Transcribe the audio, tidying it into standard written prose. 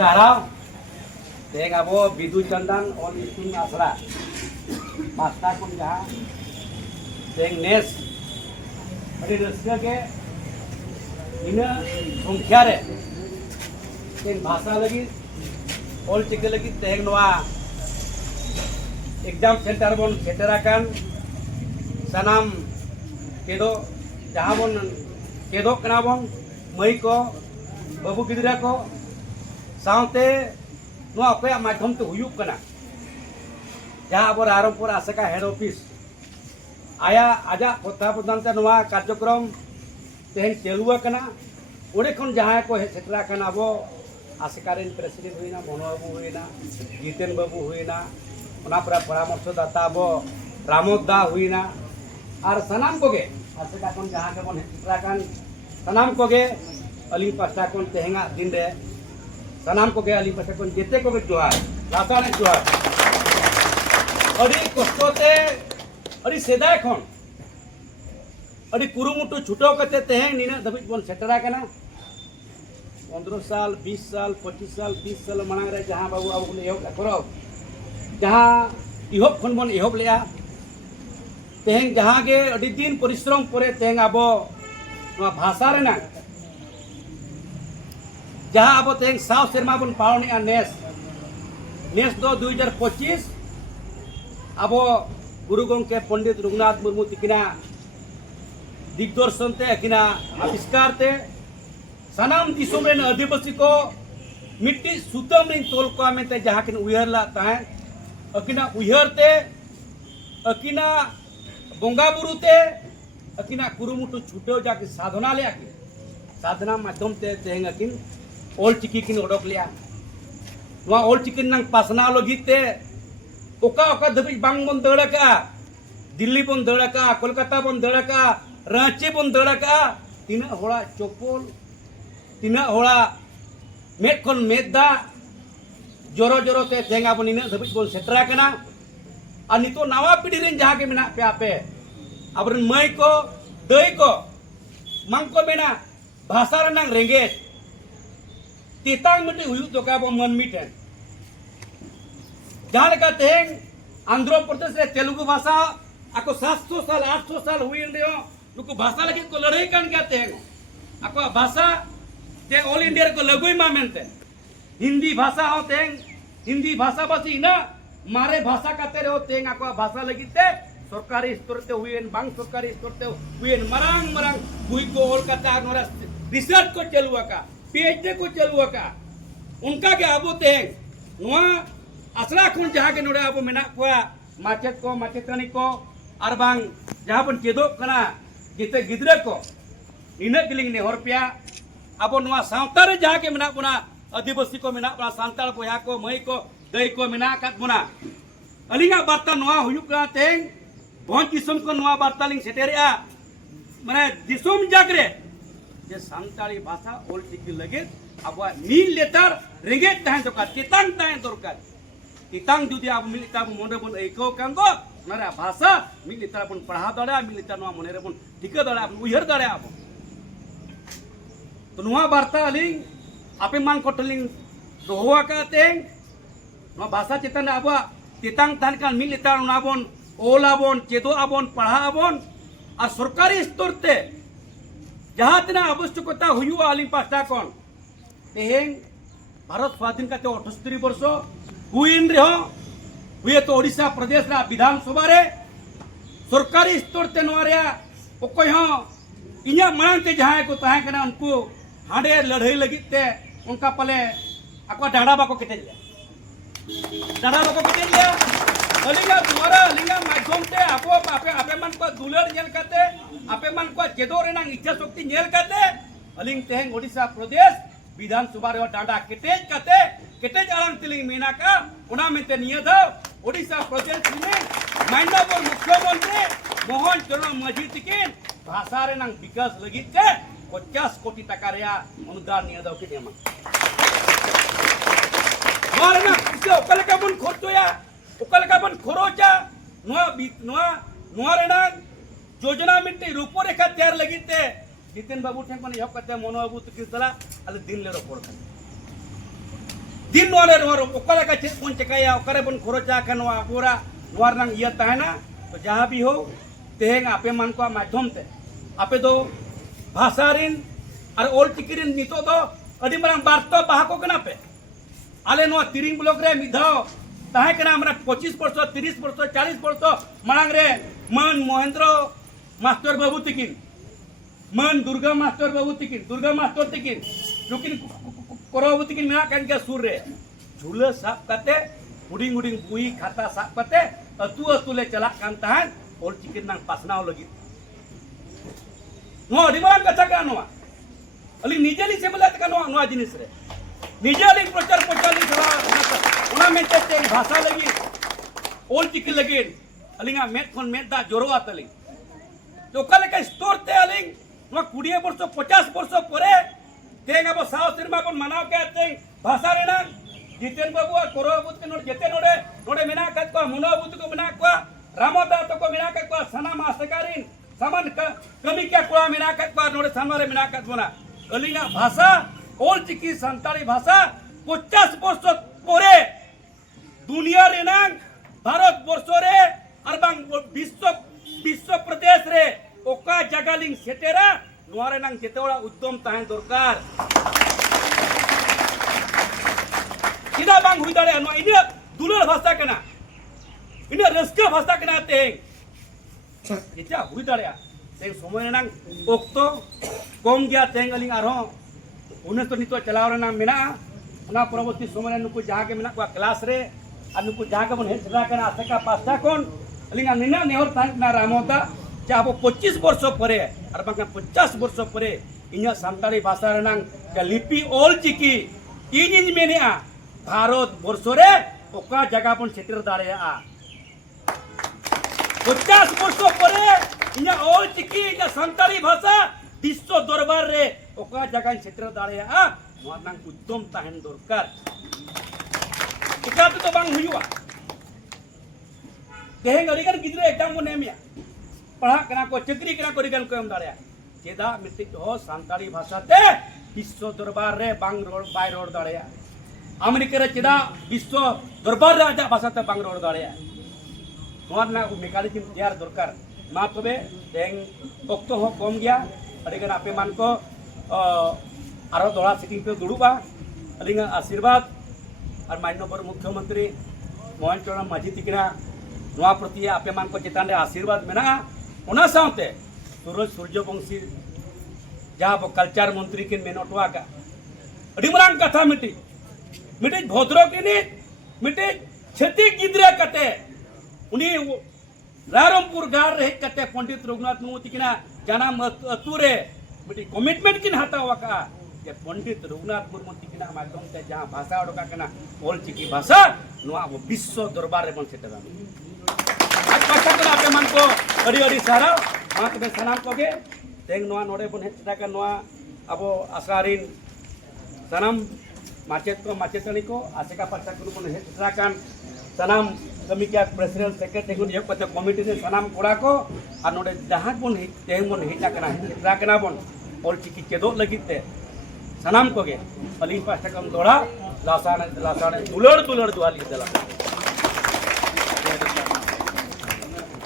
Sarau Teng abo Bidu Chandan on Itung Asra Masta pun jaha Teng Nes Adi raska ke ina संख्या रे Teng भाषा lagi All Chiki lagi Teng noa Exam center bon seterakan Sanam Kedo Jaha bon Kedo kena bon Mai ko Babu gidra ko साउते नो अकोया माध्यम ते हुयुक कना जहाँ अब रामपुर आसका हेड ऑफिस आया आजा कोथा प्रधान ते नोआ कार्यक्रम तेन चलुआ कना ओडे खन जहाँ को सेटरा कना अब आसकारेन प्रेसिडेंट हुईना मनो बाबू हुईना जितेन बाबू हुईना ओना पूरा परामर्शदाता अब रामोदा हुईना और सनाम कोगे आसका कोन जहाँ के बन सेटरा कन सनाम कोगे अलिंग पास्ता कोन तेहेंगा दिन रे सनाम को गया अली पसे कोन जेते को जोहार लासाने जोहार अडी कष्टते अडी सेदाय खन अडी कुरुमुटु छुटो कते तेहें निना दबिज बोन सेटरा कना 15 साल 20 साल 25 साल 30 साल मांग रे जहां बाबू अब एहोब करो जहां इहोब खन बोन एहोब लेया तेहें जहां गे अडी दिन परिश्रम करे तेहें आबो भाषा रे ना जहाँ अब तें साव सेरमा बन पालने नेस नेस दो 2025 अब गुरु गंके पंडित रघुनाथ मुर्मू तिकिना दिग्दर्शन ते अकिना आविष्कार ते सनाम दिसोम रेन आदिवासी को मिट्टी सुतम रिन तोल को आमेते जहाँ किन उयहर ला ताहे अकिना उयहर ते अकिना बोंगा बुरु ते अकिना कुरुमुटु छुटो जाके साधना ले आके साधना माध्यम ते तें akin All Chiki kin odok liya Noa All Chiki nang pasna logit te Oka dhabi bang bon dara ka Delhi bon dara ka Kolkata bon dara ka Ranchi bon dara ka Tina hola chopol Tina hola Met kon met da Joro joro te tenga bon ina dhabi bon setra kana Anito nawa pidi rin jaha ke mena pe ape Abren mai ko Dai ko Mang ko mena Bahasa renang rengget तितांग मटे हुई तो का मन मीठन जहाँ लगा Teng Andhra Pradesh रे तेलुगु भाषा आको 700 साल 800 साल हुई इंडिया नुको भाषा लगी को लड़ाई कर गया तेंग आको भाषा ते ऑल इंडिया को लगुई मामेंते हिंदी भाषा हो तेंग हिंदी भाषा बसी ना मारे भाषा का तेरे हो तेंग आको भाषा लगी ते सरकारी स्तर ते हुई बांग सरकारी स्तर ते हुई मरांग मरांग हुई को ऑल का तार नोरा रिसर्च को चलुआ का PhD को चलुआ का उनका के आबो तेंग नोआ असला खुन जहाँ के नोड़े आबो मेना कोया माचेत को माचेतनी को अरबांग जहाँ पन चेदो कना जिते गिद्रे को इन्हें किलिंग ने हरपिया आबो नोआ सांतारे जहाँ के मेना पुना आदिवासी को मेना पुना सांताल को यहाँ को मई को दई को मेना काट पुना अलिंगा बार्ता नोआ हुयुक कना तेंग बहुत किस्म को नोआ बार्ता लिंग सेटेरिया मने दिसोम जागरे जे सांताली भाषा ओल चिकी लगे अब नील लेतर रेगेट ताहें दरकार तितांग ताहें दरकार तितांग जुदी अब मिलिता मोने बन एको कांगो नरा भाषा मिलिता बन पढ़ा दड़ा मिलिता नोआ मोने रे बन ठिका दड़ा उयहर दड़ा अब तो नोआ वार्ता अलिंग आपे मान कोटलिंग दोहुआ का तेंग नोआ भाषा चेतन अब तितांग ताहें का मिलिता नोआ बन ओल आबन चेदो आबन पढ़ा आबन और सरकारी स्तर ते जहाँ तना आवश्यकता हुई आलिंग पास्ता कौन तेहें भारत स्वाधीन का 78 वर्ष हुई हुए तो ओडिशा प्रदेश रा विधानसभा रे सरकारी स्तर ते नोरिया ओकोय हो इन्या मांग ते जहाँ को ताहे कना उनको हांडे लड़ाई लगी ते उनका पले अको डाड़ा बाको केटे लिया अलिंगा तुम्हारा अलिंगा माध्यम ते आपो आपे मन को दुलर जेल करते आपे मन को चेदो रेना इच्छा शक्ति नेल करते अलिंग तेहें ओडिशा प्रदेश विधानसभा रे डांडा केटेज आलंग तिलिंग मीना का उना मेते निया दा ओडिशा प्रदेश में माननीय मुख्यमंत्री मोहन चरण मांझी तिकिन भाषा रेना विकास लगी ते 50 कोटी टका रेया अनुदान निया दा के नियम मारना किसे ओकल का बन खर्चोया ओकल का बन खरोचा नोआ रेना योजना मिट्टी रूपरेखा तैयार लगी ते जितेन बाबू ठेक मन एहब करते मनो बाबू तकिन सला अल दिन ले रोपड़ दिन नोरे का चेक बन चेकाया ओकारे बन खरचा का नोआ पूरा नोआ रंग इया ताहेना तो जहाँ भी हो तेहें आपे मान को माध्यम ते आपे दो भाषा रिन और ओल चिकी रिन नितो दो अडी मरांग बार्ता बाहा को कना पे आले नोआ तिरिंग ब्लॉक रे मिधाओ ताहे कना हमरा 25% 30% 40% मांग रे मन महेंद्र मास्टर बाबू तिकिन मन दुर्गा मास्टर बाबू तिकिन दुर्गा मास्टर तिकिन लुकिन करो बाबू तिकिन मेना कान के सुर रे झूला साब कते हुडिंग हुडिंग बुई खाता साब कते अतु अतु ले चला कान ताहन ओल चिकिन नांग पासनाव लगी नो अडी मांग कथा का नोआ अली निजे ली सेबला तक नोआ जिनिस रे निजे ली प्रचार प्रचार ली थोड़ा ओना मेते ते भाषा लगी ओल चिकी लगी अलिंगा मेट खन मेट दा जोरोआ तली तो कल का स्टोर ते अलिंग नो 20 वर्ष 50 वर्ष परे तेंग अब साव सिनेमा बन मनाव के तेंग भाषा रेना जितेन बाबू और कोरो बाबू के नोड जेते नोडे नोडे मेना कत को मुनो बाबू को मेना को रामोदा तो को मेना कत को सना मासकारिन सामान कमी क्या कोला मेना कत को नोडे सामरे मेना कत बना अलिंगा भाषा ओल चिकी संताली भाषा 50 वर्ष परे दुनिया रेना भारत वर्ष रे अरबांग विश्व प्रदेश रे ओका जगह लिंग सेटेरा नोरे नंग जेतेवड़ा उद्यम ताहें दरकार इना बांग हुई दाड़े नो इने दुलर भाषा कना इने रस्का भाषा कना तेंग इचा हुई दाड़े तेंग समय नंग ओक्तो कम गया तेंग अलिंग आरो उन्हें तो नितो चलाव ना मेना ओना परवर्ती समय नुकु जहां के मेना को क्लास रे आ नुकु जहां के बन हेटरा कना आसका पास्ता कोन अलिंगा निना नेहर तांक ना रामोदा चाहे 25 वर्ष परे और बांका 50 वर्ष परे इन्या सान्ताली भाषा रेनांग के लिपि ओल चिकी इनिन मेनेआ भारत वर्ष रे ओका जगह बन सेटर दाड़ेया 50 वर्ष परे इन्या ओल चिकी इन्या सान्ताली भाषा विश्व दरबार रे ओका जगह सेटर दाड़ेया नोआ नांग उद्यम ताहेन दरकार इकाते तो बांग हुयुआ तेहें अडिगान गिद्रे एग्जाम को नेमिया पढ़ा कना को चक्री कना को रिगन को एम दाड़ेया चेदा मिट्टी हो सान्ताली भाषा ते विश्व दरबार रे बांग रोड बाय रोड दाड़ेया अमेरिका रे चेदा विश्व दरबार रे आजा भाषा ते बांग रोड दाड़ेया नोआ ना मेकानिजम तैयार दरकार मा तबे तेहें ओक्तो हो कम गया अडिगान आपे मान को आरो दोड़ा सिटिंग पे दुड़ुबा अलिंगा आशीर्वाद और माननीय मुख्यमंत्री मोहन चरण माझी तिकना नोआ प्रति आपे मान को चेतान रे आशीर्वाद मेना ओना साउते सूरज सूर्यवंशी जहाँ वो कल्चर मंत्री के मेनोटवा का अड़ी मरांग कथा मिटी मिटी भद्रो के नी मिटी छती गिद्रे कते उनी रारमपुर गार रहे कते पंडित रघुनाथ मुर्मू तिकना जाना अतुरे मिटी कमिटमेंट किन हटावा का ये पंडित रघुनाथ मुर्मू तिकना माध्यम ते जहाँ भाषा ओडका कना ओल चिकी भाषा नोआ वो विश्व दरबार रे बन सेटरा आज पाछा कना आपे मान को अड़ी अड़ी सारा मात में सनाम कोगे तेंग नोआ नोडे बन हेटरा का नोआ अबो आसारिन सनाम माचेत को माचेतनी को आसेका पाछा को बन हेटरा कान सनाम कमी क्या प्रेसिडेंट सेक्रेटरी को ये पते कमिटी से सनाम कोड़ा को आ नोडे जहां बन तेंग बन हेटा कना हेटरा कना बन ओल चिकी चेदो लगिते सनाम कोगे अली पाछा कम दोड़ा लासाने दुलड़ दुआली दला